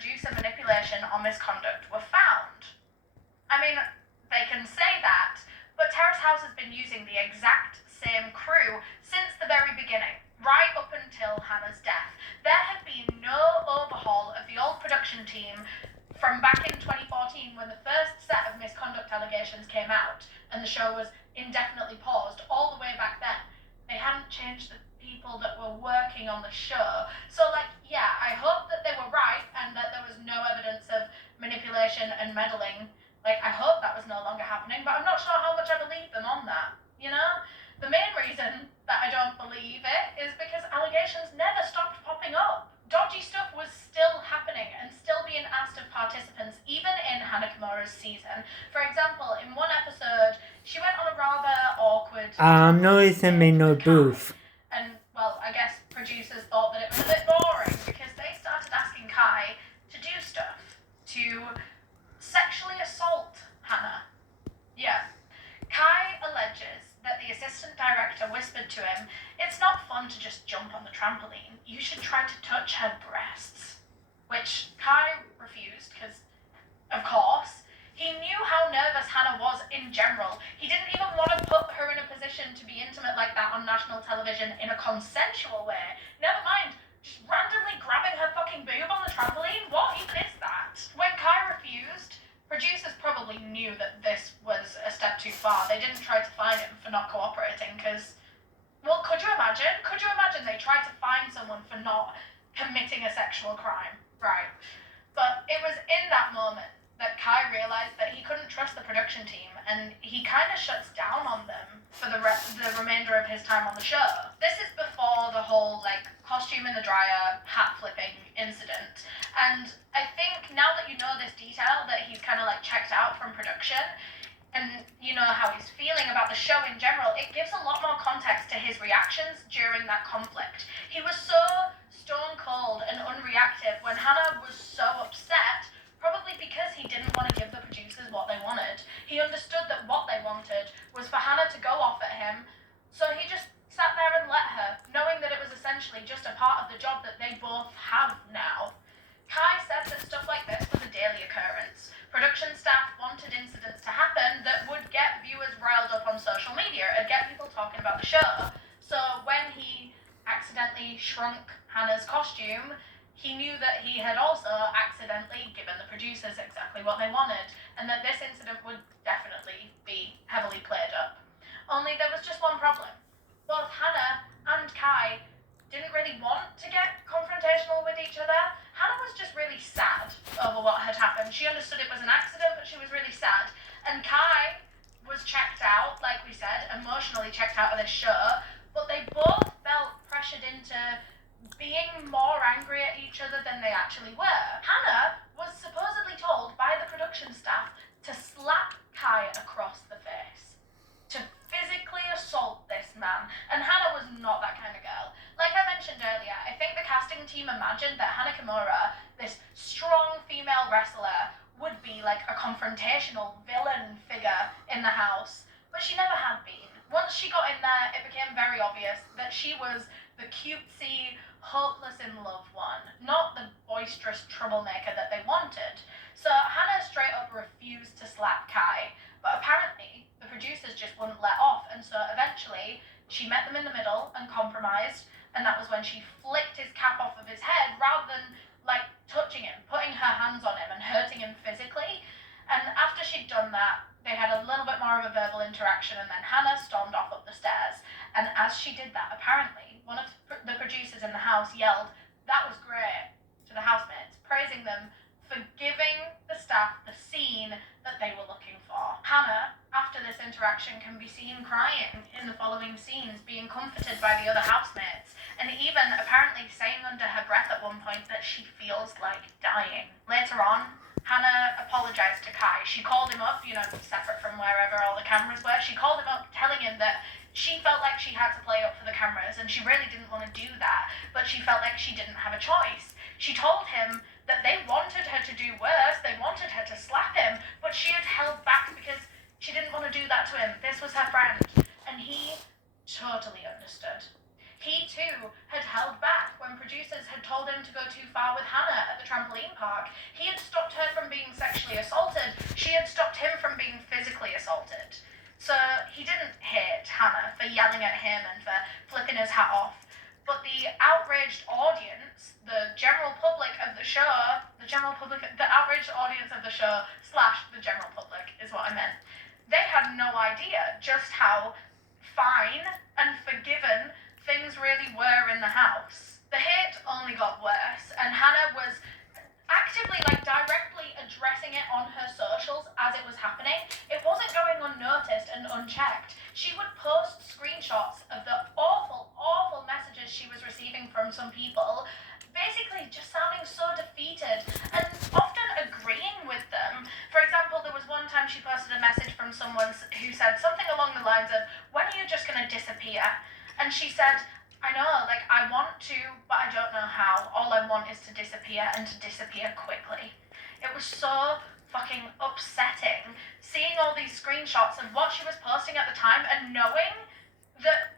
producer manipulation or misconduct were found. I mean, they can say that, but Terrace House has been using the exact same crew since the very beginning, right up until Hannah's death. There had been no overhaul of the old production team from back in 2014 when the first set of misconduct allegations came out and the show was indefinitely paused all the way back then. They hadn't changed the people that were working on the show. So, yeah, I hope that they were right and that there was no evidence of manipulation and meddling. I hope that was no longer happening, but I'm not sure how much I believe them on that, you know? The main reason that I don't believe it is because allegations never stopped popping up. Dodgy stuff was still happening and still being asked of participants, even in Hana Kimura's season. For example, in one episode, she went on a rather awkward... noising me no booth. And, well, I guess producers thought that it was a bit boring because they started asking Kai to do stuff, to sexually assault Hana. Yeah. Kai alleges that the assistant director whispered to him, "It's not fun to just jump on the trampoline. You should try to touch her breasts." Which Kai refused because, of course, he knew how nervous Hana was in general. He didn't even want to put her in a position to be intimate like that on national television in a consensual way. Never mind, just randomly grabbing her fucking boob on the trampoline? What even is that? When Kai refused, producers probably knew that this was a step too far. They didn't try to fine him for not cooperating because, well, could you imagine? Could you imagine they tried to fine someone for not committing a sexual crime? Right. But it was in that moment that Kai realized that he couldn't trust the production team, and he kind of shuts down on them for the remainder of his time on the show. This is before the whole, costume in the dryer, hat flipping incident. And I think now that you know this detail, that he's kind of, checked out from production, and you know how he's feeling about the show in general, it gives a lot more context to his reactions during that conflict. He was so stone cold and unreactive when Hana was so upset, probably because he didn't want to give the producers what they wanted. He understood that what they wanted was for Hana to go off at him, so he just sat there and let her, knowing that it was essentially just a part of the job that they both have now. Kai said that stuff like this was a daily occurrence. Production staff wanted incidents to happen that would get viewers riled up on social media and get people talking about the show. So when he accidentally shrunk Hannah's costume, he knew that he had also accidentally given the producers exactly what they wanted, and that this incident would definitely be heavily played up. Only there was just one problem. Both Hana and Kai didn't really want to get confrontational with each other. Hana was just really sad over what had happened. She understood it was an accident, but she was really sad. And Kai was checked out, like we said, emotionally checked out of this show, but they both felt pressured into being more angry at each other than they actually were. Hana was supposedly told by the production staff to slap Kai across the face, to physically assault this man, and Hana was not that kind of girl. Like I mentioned earlier, I think the casting team imagined that Hana Kimura, this strong female wrestler, would be like a confrontational villain figure in the house, but she never had been. Once she got in there, it became very obvious that she was the cutesy, hopeless in love one, not the boisterous troublemaker that they wanted. So Hana straight up refused to slap Kai, but apparently the producers just wouldn't let off, and so eventually she met them in the middle and compromised, and that was when she flicked his cap off of his head rather than touching him, putting her hands on him and hurting him physically. And after she'd done that, they had a little bit more of a verbal interaction, and then Hana stormed off up the stairs. And as she did that, apparently one of the producers in the house yelled, "That was great," to the housemates, praising them for giving the staff the scene that they were looking for. Hana, after this interaction, can be seen crying in the following scenes, being comforted by the other housemates, and even apparently saying under her breath at one point that she feels like dying. Later on, Hana apologized to Kai. She called him up, separate from wherever all the cameras were. She called him up telling him that she felt like she had to play up for the cameras, and she really didn't want to do that, but she felt like she didn't have a choice. She told him that they wanted her to do worse, they wanted her to slap him, but she had held back because she didn't want to do that to him. This was her friend, and he totally understood. He too had held back when producers had told him to go too far with Hana at the trampoline park. He had stopped her from being sexually assaulted. She had stopped him from being physically assaulted. So he didn't hate Hana for yelling at him and for flipping his hat off. But the outraged audience, the general public of the show, the outraged audience of the show / the general public is what I meant. They had no idea just how fine and forgiven things really were in the house. The hate only got worse, and Hana was actively, directly addressing it on her socials as it was happening. It wasn't going unnoticed and unchecked. She would post screenshots of the awful, awful messages she was receiving from some people, basically just sounding so defeated and often agreeing with them. For example, there was one time she posted a message from someone who said something along the lines of, "When are you just going to disappear?" And she said, "I know, I want to, but I don't know how. All I want is to disappear and to disappear quickly." It was so fucking upsetting seeing all these screenshots of what she was posting at the time and knowing that